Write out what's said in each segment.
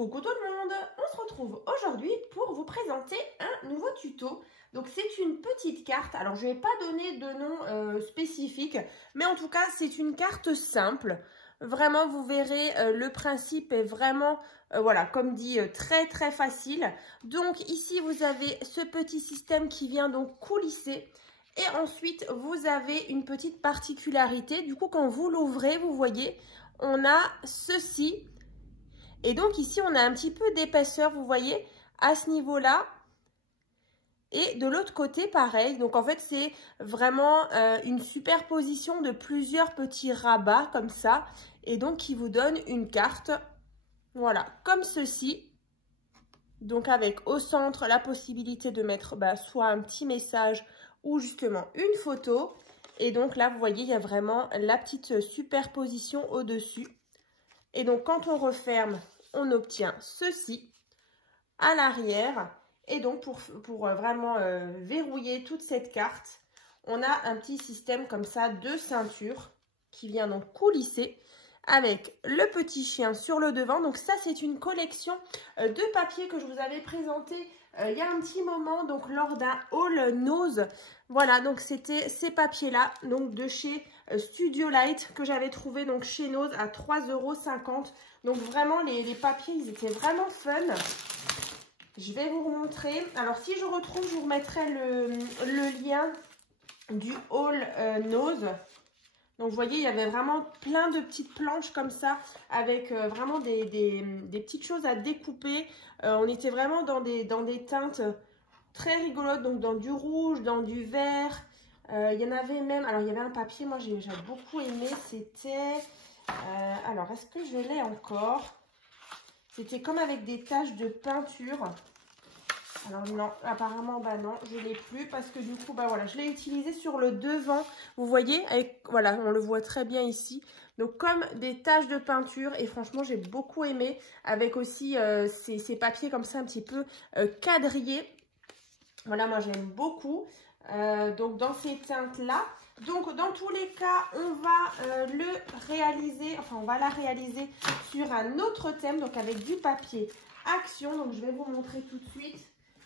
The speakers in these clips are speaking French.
Coucou tout le monde, on se retrouve aujourd'hui pour vous présenter un nouveau tuto. Donc c'est une petite carte, alors je ne vais pas donner de nom spécifique, mais en tout cas c'est une carte simple. Vraiment vous verrez, le principe est vraiment, voilà, comme dit, très facile. Donc ici vous avez ce petit système qui vient donc coulisser. Et ensuite vous avez une petite particularité, du coup quand vous l'ouvrez, vous voyez, on a ceci. Et donc ici, on a un petit peu d'épaisseur, vous voyez, à ce niveau-là. Et de l'autre côté, pareil. Donc en fait, c'est vraiment une superposition de plusieurs petits rabats comme ça. Et donc, qui vous donne une carte, voilà, comme ceci. Donc avec au centre, la possibilité de mettre soit un petit message ou justement une photo. Et donc là, vous voyez, il y a vraiment la petite superposition au-dessus. Et donc, quand on referme, on obtient ceci à l'arrière. Et donc, pour vraiment verrouiller toute cette carte, on a un petit système comme ça de ceinture qui vient donc coulisser avec le petit chien sur le devant. Donc, ça, c'est une collection de papiers que je vous avais présenté il y a un petit moment, donc lors d'un haul Nose. Voilà, donc c'était ces papiers-là, donc de chez Studio Light, que j'avais trouvé donc chez Nose à 3,50 €. Donc vraiment, les papiers, ils étaient vraiment fun. Je vais vous montrer. Alors, si je retrouve, je vous remettrai le lien du haul Nose. Donc, vous voyez, il y avait vraiment plein de petites planches comme ça, avec vraiment des petites choses à découper. On était vraiment dans des teintes très rigolotes, donc dans du rouge, dans du vert. Il y en avait même, alors il y avait un papier, moi j'ai beaucoup aimé, c'était, alors est-ce que je l'ai encore? C'était comme avec des taches de peinture. Alors non, apparemment non, je ne l'ai plus parce que du coup voilà, je l'ai utilisé sur le devant, vous voyez, avec, voilà, on le voit très bien ici. Donc comme des taches de peinture et franchement j'ai beaucoup aimé avec aussi ces papiers comme ça un petit peu quadrillés. Voilà, moi j'aime beaucoup. Donc dans ces teintes là. Donc dans tous les cas, on va le réaliser, enfin on va la réaliser sur un autre thème, donc avec du papier action. Donc je vais vous montrer tout de suite.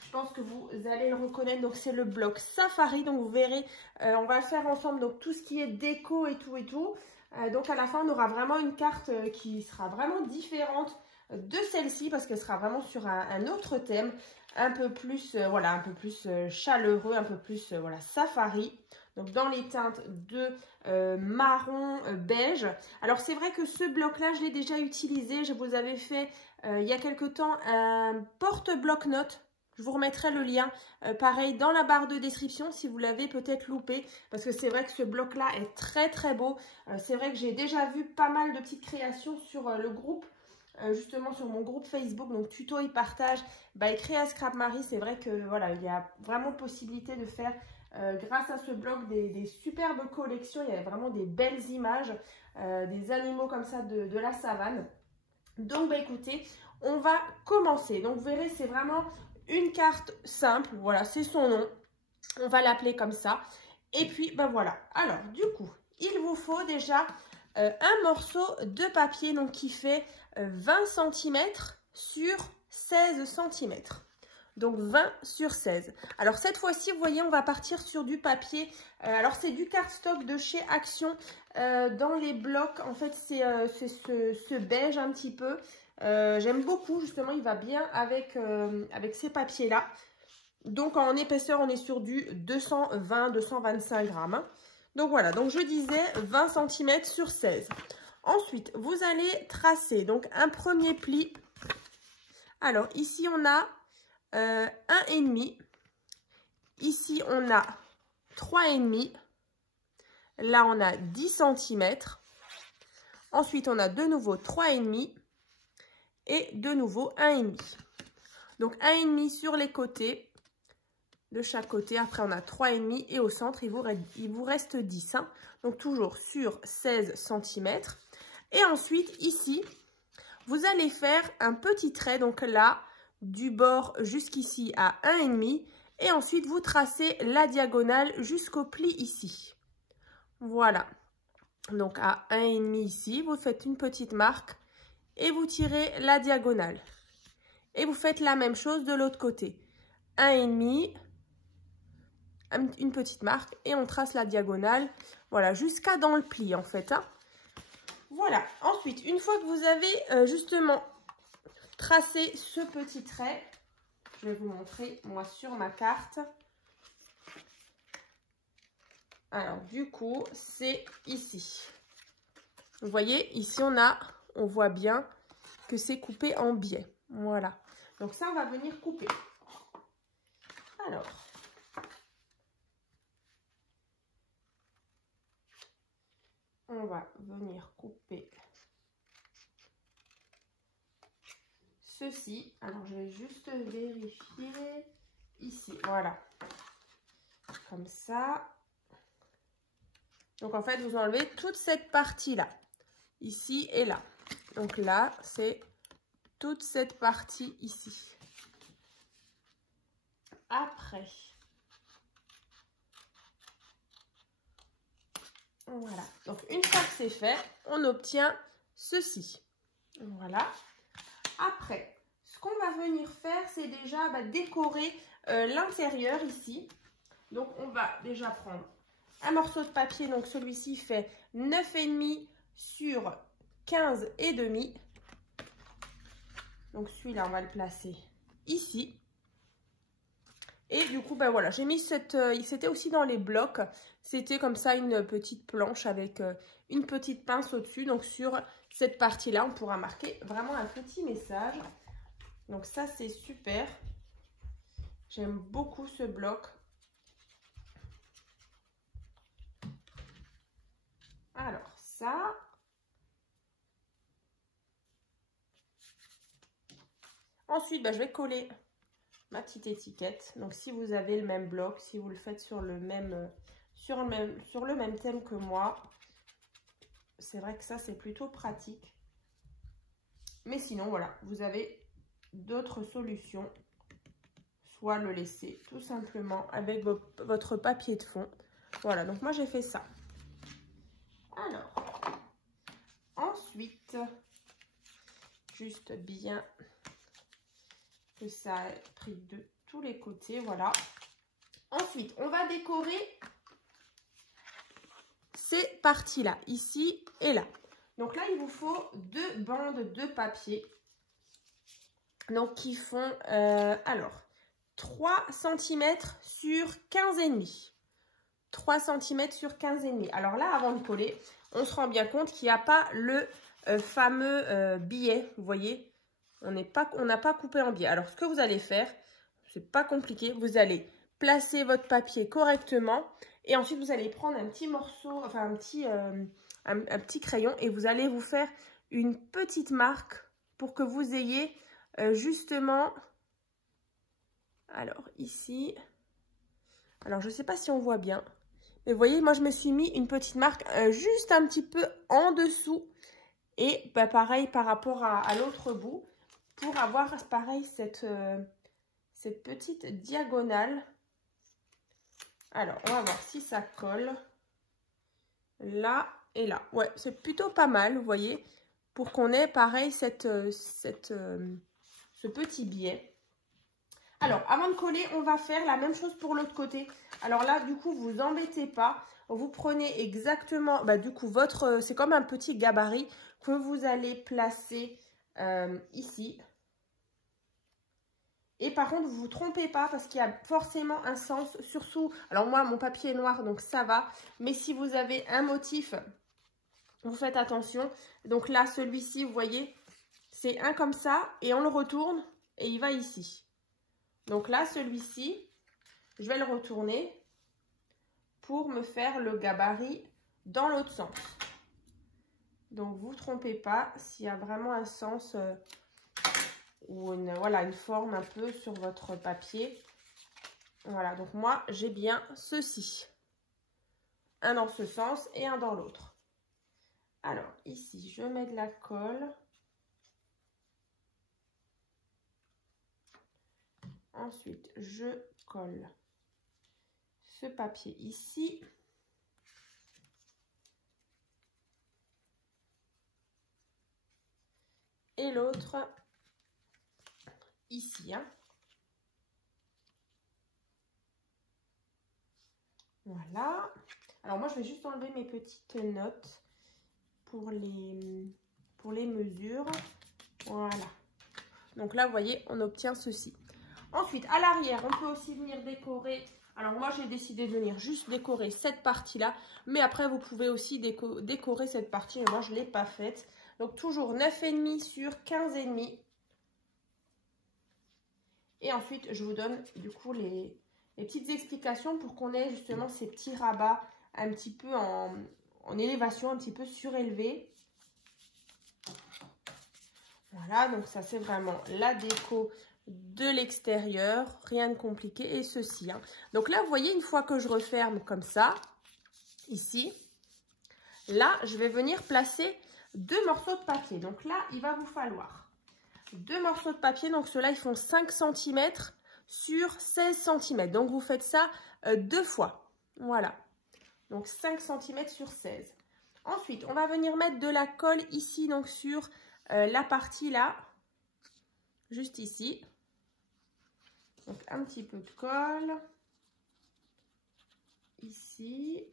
Je pense que vous allez le reconnaître. Donc c'est le bloc Safari. Donc vous verrez, on va faire ensemble donc tout ce qui est déco et tout et tout. Donc à la fin, on aura vraiment une carte qui sera vraiment différente de celle-ci parce qu'elle sera vraiment sur un autre thème, un peu plus voilà, un peu plus chaleureux, un peu plus voilà, safari. Donc dans les teintes de marron beige. Alors c'est vrai que ce bloc là je l'ai déjà utilisé, je vous avais fait il y a quelque temps un porte-bloc-notes. Je vous remettrai le lien, pareil, dans la barre de description si vous l'avez peut-être loupé. Parce que c'est vrai que ce bloc-là est très beau. C'est vrai que j'ai déjà vu pas mal de petites créations sur le groupe, justement sur mon groupe Facebook. Donc tuto et partage by Créa Scrap Marie. C'est vrai que voilà, il y a vraiment possibilité de faire, grâce à ce bloc, des superbes collections. Il y avait vraiment des belles images, des animaux comme ça de la savane. Donc écoutez, on va commencer. Donc vous verrez, c'est vraiment une carte simple, voilà, c'est son nom, on va l'appeler comme ça. Et puis, voilà, alors du coup, il vous faut déjà un morceau de papier donc qui fait 20 cm sur 16 cm. Donc 20 sur 16. Alors cette fois-ci, vous voyez, on va partir sur du papier. Alors c'est du cardstock de chez Action. Dans les blocs, en fait, c'est ce beige un petit peu. J'aime beaucoup, justement, il va bien avec ces papiers-là. Donc en épaisseur, on est sur du 220-225 grammes. Donc voilà, donc je disais 20 cm sur 16. Ensuite, vous allez tracer donc un premier pli. Alors ici, on a 1,5. Ici, on a 3,5. Là, on a 10 cm. Ensuite, on a de nouveau 3,5. Et de nouveau 1,5. Donc 1,5 sur les côtés, de chaque côté. Après, on a 3,5 et au centre, il vous reste 10. Hein. Donc toujours sur 16 cm. Et ensuite, ici, vous allez faire un petit trait. Donc là, du bord jusqu'ici à 1,5. Et ensuite, vous tracez la diagonale jusqu'au pli ici. Voilà. Donc à 1,5 ici, vous faites une petite marque. Et vous tirez la diagonale. Et vous faites la même chose de l'autre côté. 1,5, une petite marque et on trace la diagonale. Voilà, jusqu'à dans le pli en fait. Hein. Voilà. Ensuite, une fois que vous avez justement tracé ce petit trait, je vais vous montrer moi sur ma carte. Alors du coup, c'est ici. Vous voyez, ici on voit bien que c'est coupé en biais. Voilà. Donc ça, on va venir couper. Alors, on va venir couper ceci. Alors, je vais juste vérifier ici. Voilà. Comme ça. Donc, en fait, vous enlevez toute cette partie-là. Ici et là. Donc là, c'est toute cette partie ici. Après, voilà. Donc, une fois que c'est fait, on obtient ceci. Voilà. Après, ce qu'on va venir faire, c'est déjà décorer l'intérieur ici. Donc, on va déjà prendre un morceau de papier. Donc, celui-ci fait 9,5 sur 15,5. Donc, celui-là, on va le placer ici. Et du coup, voilà, j'ai mis c'était aussi dans les blocs. C'était comme ça une petite planche avec une petite pince au-dessus. Donc, sur cette partie-là, on pourra marquer vraiment un petit message. Donc, ça, c'est super. J'aime beaucoup ce bloc. Alors, ça. Ensuite, je vais coller ma petite étiquette. Donc, si vous avez le même bloc, si vous le faites sur le même thème que moi, c'est vrai que ça, c'est plutôt pratique. Mais sinon, voilà, vous avez d'autres solutions. Soit le laisser tout simplement avec votre papier de fond. Voilà, donc moi, j'ai fait ça. Alors, ensuite, juste bien que ça ait pris de tous les côtés, voilà. Ensuite, on va décorer ces parties-là, ici et là. Donc là, il vous faut 2 bandes de papier. Donc, qui font, alors, 3 cm sur 15,5. 3 cm sur 15,5. Alors là, avant de coller, on se rend bien compte qu'il n'y a pas le fameux billet, vous voyez. On n'a pas coupé en biais. Alors, ce que vous allez faire, c'est pas compliqué. Vous allez placer votre papier correctement et ensuite, vous allez prendre un petit morceau, enfin un petit crayon et vous allez vous faire une petite marque pour que vous ayez justement, alors ici, alors je ne sais pas si on voit bien, mais vous voyez, moi je me suis mis une petite marque juste un petit peu en dessous et pareil par rapport à l'autre bout. Pour avoir, pareil, cette petite diagonale. Alors, on va voir si ça colle. Là et là. Ouais, c'est plutôt pas mal, vous voyez. Pour qu'on ait, pareil, ce petit biais. Alors, avant de coller, on va faire la même chose pour l'autre côté. Alors là, du coup, vous embêtez pas. Vous prenez exactement, du coup, c'est comme un petit gabarit que vous allez placer ici. Et par contre, vous ne vous trompez pas parce qu'il y a forcément un sens, surtout, alors moi, mon papier est noir, donc ça va. Mais si vous avez un motif, vous faites attention. Donc là, celui-ci, vous voyez, c'est un comme ça et on le retourne et il va ici. Donc là, celui-ci, je vais le retourner pour me faire le gabarit dans l'autre sens. Donc, vous ne vous trompez pas s'il y a vraiment un sens ou une forme un peu sur votre papier. Voilà, donc moi, j'ai bien ceci. Un dans ce sens et un dans l'autre. Alors, ici, je mets de la colle. Ensuite, je colle ce papier ici. Et l'autre ici. Hein. Voilà. Alors moi, je vais juste enlever mes petites notes pour les mesures. Voilà. Donc là, vous voyez, on obtient ceci. Ensuite, à l'arrière, on peut aussi venir décorer. Alors moi, j'ai décidé de venir juste décorer cette partie-là. Mais après, vous pouvez aussi décorer cette partie. Mais moi, je ne l'ai pas faite. Donc toujours 9,5 sur 15,5. Et ensuite, je vous donne du coup les petites explications pour qu'on ait justement ces petits rabats un petit peu en élévation, un petit peu surélevé. Voilà, donc ça c'est vraiment la déco de l'extérieur, rien de compliqué et ceci. Hein. Donc là, vous voyez, une fois que je referme comme ça, ici, là, je vais venir placer 2 morceaux de papier. Donc là, il va vous falloir 2 morceaux de papier. Donc ceux-là, ils font 5 cm sur 16 cm. Donc vous faites ça 2 fois. Voilà. Donc 5 cm sur 16. Ensuite, on va venir mettre de la colle ici, donc sur la partie là, juste ici. Donc un petit peu de colle. Ici.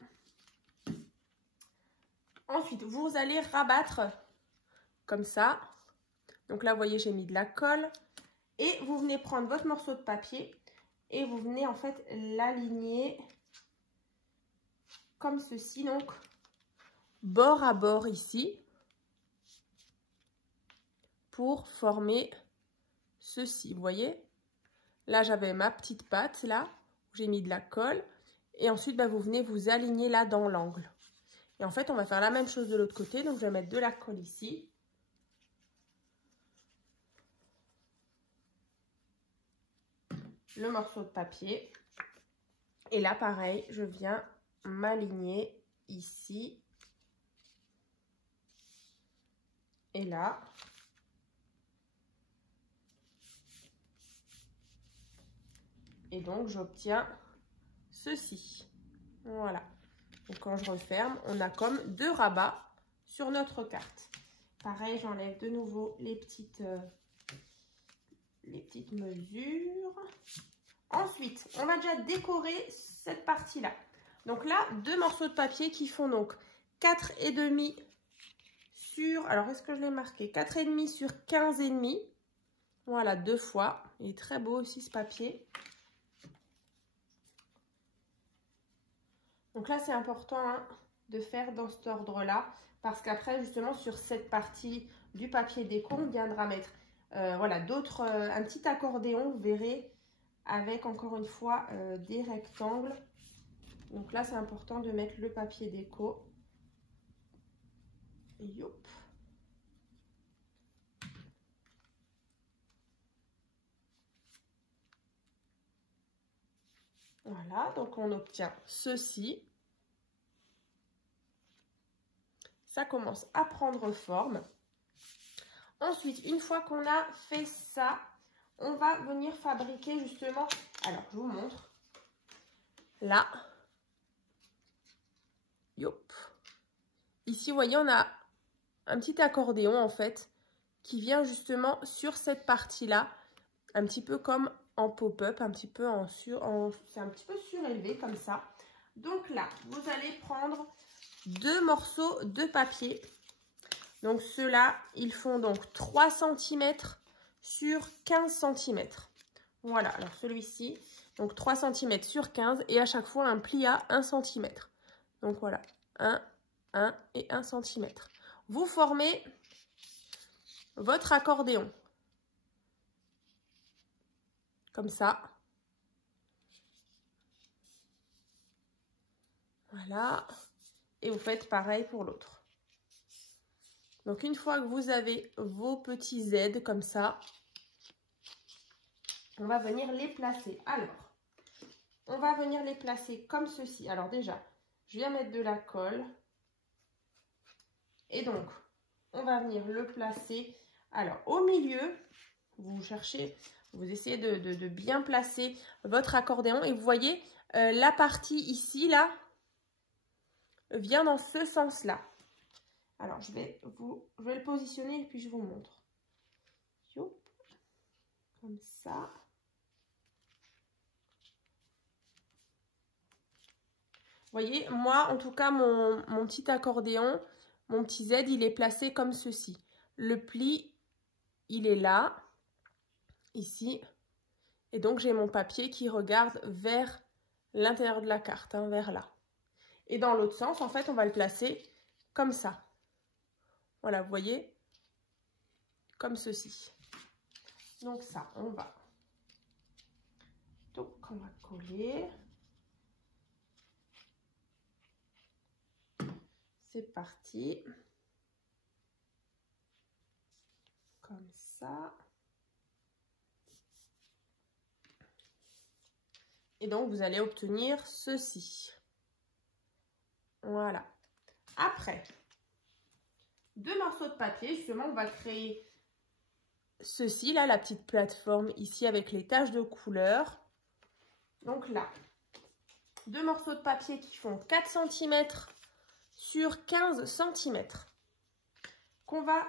Ensuite, vous allez rabattre comme ça. Donc là, vous voyez, j'ai mis de la colle. Et vous venez prendre votre morceau de papier et vous venez en fait l'aligner comme ceci. Donc, bord à bord ici. Pour former ceci, vous voyez. Là, j'avais ma petite patte, là, où j'ai mis de la colle. Et ensuite, bah, vous venez vous aligner là dans l'angle. Et en fait, on va faire la même chose de l'autre côté. Donc, je vais mettre de la colle ici. Le morceau de papier. Et là, pareil, je viens m'aligner ici. Et là. Et donc, j'obtiens ceci. Voilà. Donc, quand je referme, on a comme 2 rabats sur notre carte. Pareil, j'enlève de nouveau les petites mesures. Ensuite, on va déjà décorer cette partie-là. Donc là, 2 morceaux de papier qui font donc 4,5 sur... Alors, est-ce que je l'ai marqué? 4,5 sur 15,5. Voilà, 2 fois. Il est très beau aussi, ce papier. Donc là, c'est important hein, de faire dans cet ordre-là. Parce qu'après, justement, sur cette partie du papier déco, on viendra mettre voilà, d'autres, un petit accordéon, vous verrez, avec encore une fois des rectangles. Donc là, c'est important de mettre le papier déco. Youp. Voilà, donc on obtient ceci. Ça commence à prendre forme. Ensuite, une fois qu'on a fait ça, on va venir fabriquer justement... Alors, je vous montre. Là. Youp. Ici, vous voyez, on a un petit accordéon en fait qui vient justement sur cette partie-là, un petit peu comme en pop-up, un petit peu c'est un petit peu surélevé comme ça. Donc là, vous allez prendre 2 morceaux de papier. Donc ceux-là, ils font donc 3 cm sur 15 cm. Voilà, alors celui-ci, donc 3 cm sur 15 et à chaque fois un pli à 1 cm. Donc voilà, 1 et 1 cm. Vous formez votre accordéon. Comme ça. Voilà. Et vous faites pareil pour l'autre. Donc une fois que vous avez vos petits Z comme ça, on va venir les placer. Alors, on va venir les placer comme ceci. Alors déjà, je viens mettre de la colle. Et donc, on va venir le placer. Alors, au milieu, vous cherchez, vous essayez de bien placer votre accordéon. Et vous voyez, la partie ici, là, vient dans ce sens-là. Alors, je vais le positionner et puis je vous montre. Youp. Comme ça. Vous voyez, moi, en tout cas, mon petit accordéon, mon petit Z, il est placé comme ceci. Le pli, il est là, ici. Et donc, j'ai mon papier qui regarde vers l'intérieur de la carte, hein, vers là. Et dans l'autre sens, en fait, on va le placer comme ça. Voilà, vous voyez, comme ceci. Donc ça, on va coller. C'est parti. Comme ça. Et donc, vous allez obtenir ceci. Voilà. Après, 2 morceaux de papier, justement, on va créer ceci, là, la petite plateforme ici avec les taches de couleur. Donc là, 2 morceaux de papier qui font 4 cm sur 15 cm qu'on va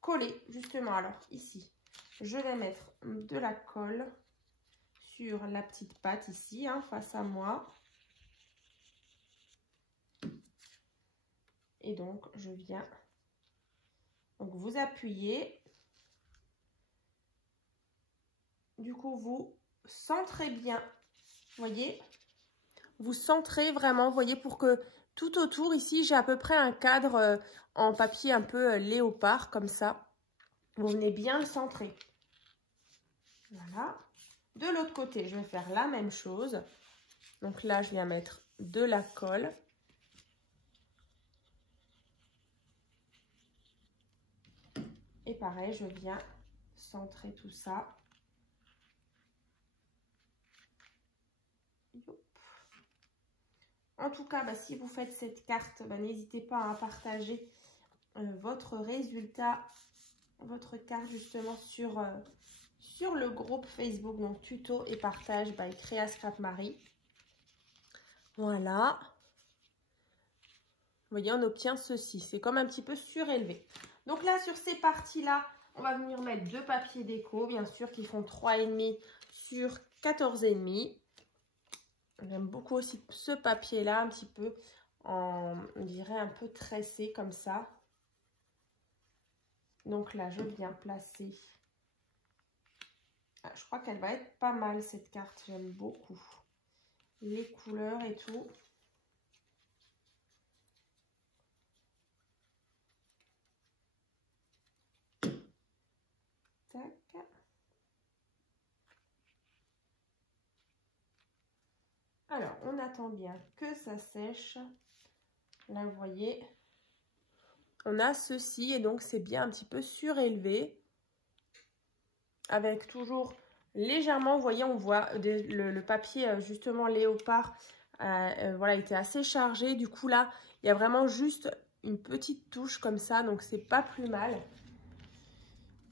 coller, justement. Alors, ici, je vais mettre de la colle sur la petite patte ici, hein, face à moi. Et donc, je viens... Donc, vous appuyez. Du coup, vous centrez bien. Vous voyez? Vous centrez vraiment, vous voyez, pour que tout autour, ici, j'ai à peu près un cadre en papier un peu léopard, comme ça. Vous venez bien le centrer. Voilà. De l'autre côté, je vais faire la même chose. Donc là, je viens mettre de la colle. Et pareil, je viens centrer tout ça. En tout cas, si vous faites cette carte, n'hésitez pas à partager votre résultat, votre carte justement sur le groupe Facebook, donc tuto et partage by Créa Scrap Marie. Voilà. Vous voyez, on obtient ceci. C'est comme un petit peu surélevé. Donc là, sur ces parties-là, on va venir mettre 2 papiers déco, bien sûr, qui font 3,5 sur 14,5. J'aime beaucoup aussi ce papier-là, un petit peu, on dirait un peu tressé comme ça. Donc là, je viens placer. Ah, je crois qu'elle va être pas mal, cette carte. J'aime beaucoup les couleurs et tout. Tac. Alors, on attend bien que ça sèche. Là, vous voyez, on a ceci et donc c'est bien un petit peu surélevé. Avec toujours légèrement, vous voyez, on voit le papier justement léopard, voilà, était assez chargé. Du coup, là, il y a vraiment juste une petite touche comme ça, donc c'est pas plus mal.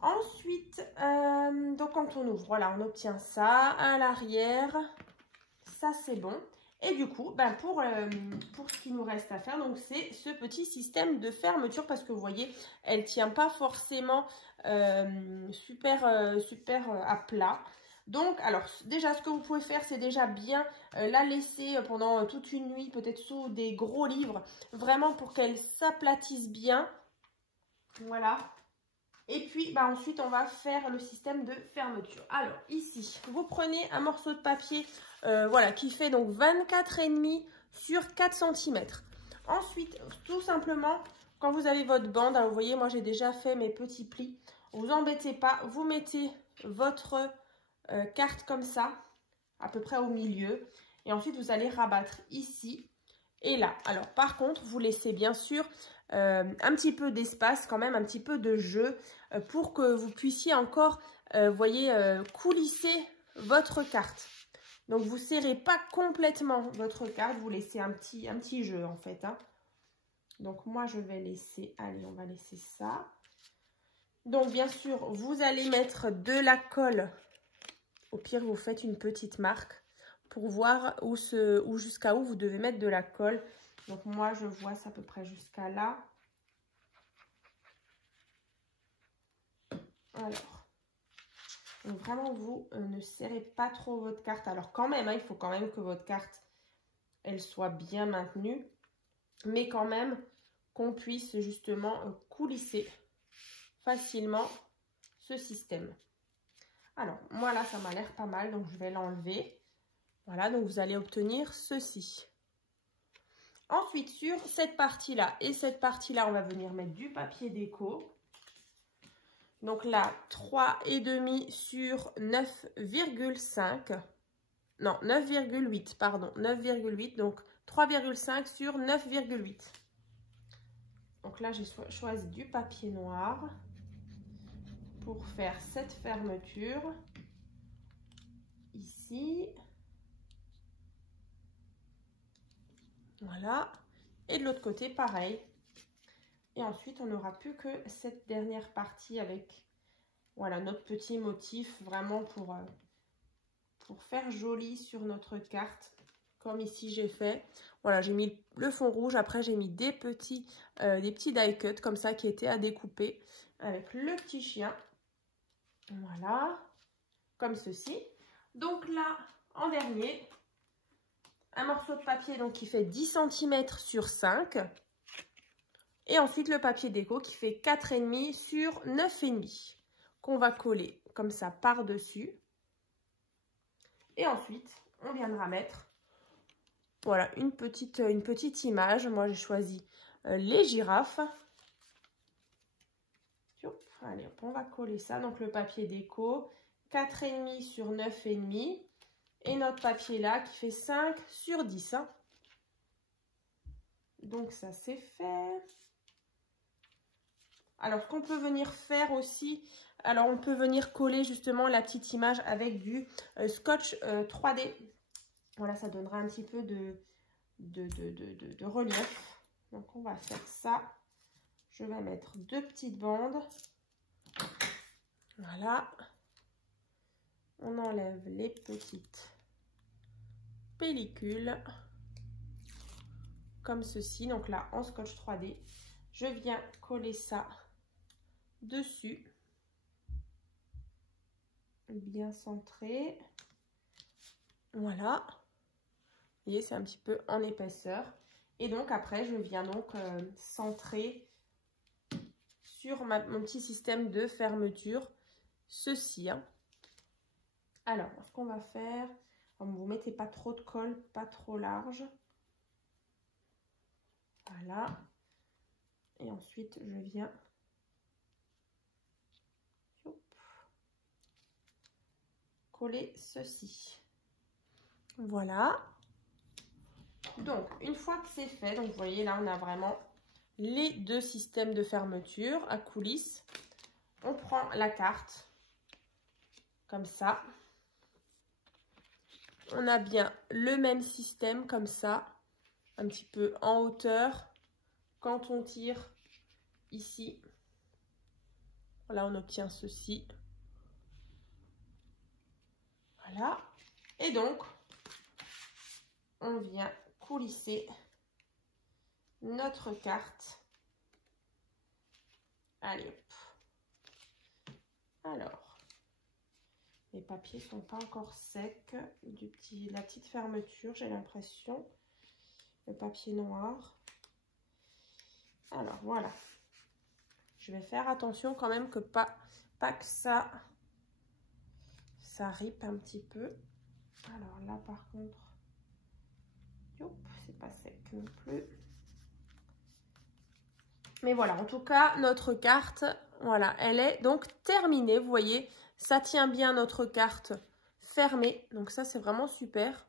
Ensuite, donc quand on ouvre, voilà, on obtient ça à l'arrière. Ça, c'est bon. Et du coup, pour ce qui nous reste à faire, donc c'est ce petit système de fermeture parce que vous voyez, elle ne tient pas forcément super à plat. Donc, alors, déjà, ce que vous pouvez faire, c'est déjà bien la laisser pendant toute une nuit, peut-être sous des gros livres, vraiment pour qu'elle s'aplatisse bien. Voilà. Et puis, ensuite, on va faire le système de fermeture. Alors, ici, vous prenez un morceau de papier, voilà, qui fait donc 24,5 sur 4 cm. Ensuite, tout simplement, quand vous avez votre bande, alors vous voyez, moi, j'ai déjà fait mes petits plis. Vous embêtez pas, vous mettez votre carte comme ça, à peu près au milieu. Et ensuite, vous allez rabattre ici et là. Alors, par contre, vous laissez bien sûr un petit peu d'espace, quand même, un petit peu de jeu pour que vous puissiez encore, voyez, coulisser votre carte. Donc, vous ne serrez pas complètement votre carte, vous laissez un petit jeu, en fait. Hein. Donc, moi, je vais laisser, allez, on va laisser ça. Donc, bien sûr, vous allez mettre de la colle. Au pire, vous faites une petite marque pour voir jusqu'à où vous devez mettre de la colle. Donc, moi, je vois ça à peu près jusqu'à là. Alors, Donc vraiment, vous ne serrez pas trop votre carte. Alors quand même, hein, il faut quand même que votre carte, elle soit bien maintenue. Mais quand même, qu'on puisse justement coulisser facilement ce système. Alors, moi là, ça m'a l'air pas mal, donc je vais l'enlever. Voilà, donc vous allez obtenir ceci. Ensuite, sur cette partie-là et cette partie-là, on va venir mettre du papier déco. Donc là, 3,5 sur 9,5. Non, 9,8, pardon. 9,8, donc 3,5 sur 9,8. Donc là, j'ai choisi du papier noir pour faire cette fermeture. Ici. Voilà. Et de l'autre côté, pareil. Et ensuite, on n'aura plus que cette dernière partie avec, voilà, notre petit motif, vraiment pour faire joli sur notre carte, comme ici j'ai fait. Voilà, j'ai mis le fond rouge, après j'ai mis des petits die cut comme ça qui étaient à découper avec le petit chien. Voilà, comme ceci. Donc là, en dernier, un morceau de papier donc qui fait 10 cm sur 5. Et ensuite le papier déco qui fait 4,5 sur 9,5 qu'on va coller comme ça par-dessus. Et ensuite, on viendra mettre, voilà, une petite image. Moi, j'ai choisi les girafes. Allez, hop, on va coller ça. Donc, le papier déco, 4,5 sur 9,5. Et notre papier là qui fait 5 sur 10. Hein. Donc, ça, c'est fait. Alors, ce qu'on peut venir faire aussi, alors on peut venir coller justement la petite image avec du scotch 3D. Voilà, ça donnera un petit peu de relief. Donc, on va faire ça. Je vais mettre 2 petites bandes. Voilà. On enlève les petites pellicules. Comme ceci. Donc là, en scotch 3D. Je viens coller ça dessus, bien centré. Voilà, vous voyez, c'est un petit peu en épaisseur. Et donc après, je viens donc centrer sur mon petit système de fermeture ceci. Hein. Alors, ce qu'on va faire, vous mettez pas trop de colle, pas trop large. Voilà. Et ensuite, je viens coller ceci. Voilà. Donc, une fois que c'est fait, donc vous voyez là, on a vraiment les 2 systèmes de fermeture à coulisses. On prend la carte comme ça. On a bien le même système comme ça, un petit peu en hauteur. Quand on tire ici, là on obtient ceci. Voilà. Et donc, on vient coulisser notre carte. Allez, hop. Alors, les papiers sont pas encore secs. La petite fermeture, j'ai l'impression. Le papier noir. Alors, voilà. Je vais faire attention quand même que pas que ça ripe un petit peu. Alors là, par contre, c'est pas sec non plus. Mais voilà, en tout cas, notre carte, voilà, elle est donc terminée. Vous voyez, ça tient bien notre carte fermée. Donc ça, c'est vraiment super.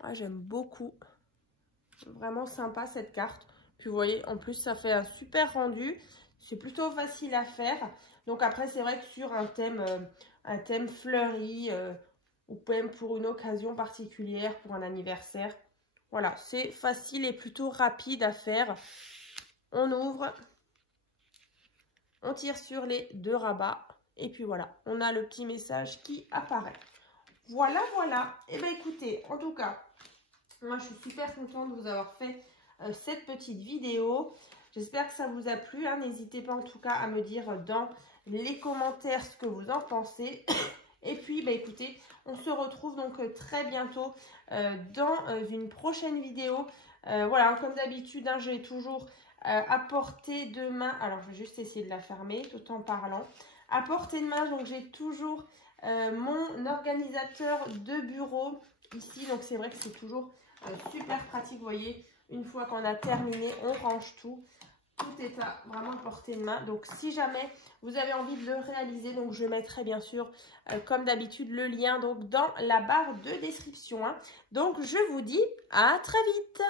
Ah, j'aime beaucoup. Vraiment sympa cette carte. Puis vous voyez, en plus, ça fait un super rendu. C'est plutôt facile à faire. Donc après, c'est vrai que sur un thème fleuri ou même pour une occasion particulière, pour un anniversaire, voilà, c'est facile et plutôt rapide à faire. On ouvre, on tire sur les 2 rabats et puis voilà, on a le petit message qui apparaît. Voilà, voilà. Et bien écoutez, en tout cas, moi je suis super contente de vous avoir fait cette petite vidéo. J'espère que ça vous a plu. Hein. N'hésitez pas en tout cas à me dire dans les commentaires ce que vous en pensez. Et puis, bah, écoutez, on se retrouve donc très bientôt dans une prochaine vidéo. Voilà, comme d'habitude, hein, j'ai toujours à portée de main. Alors, je vais juste essayer de la fermer tout en parlant. À portée de main, donc j'ai toujours mon organisateur de bureau ici. Donc, c'est vrai que c'est toujours super pratique. Vous voyez, une fois qu'on a terminé, on range tout. Tout est vraiment à portée de main. Donc, si jamais vous avez envie de le réaliser, donc je mettrai bien sûr, comme d'habitude, le lien donc, dans la barre de description. Hein. Donc, je vous dis à très vite.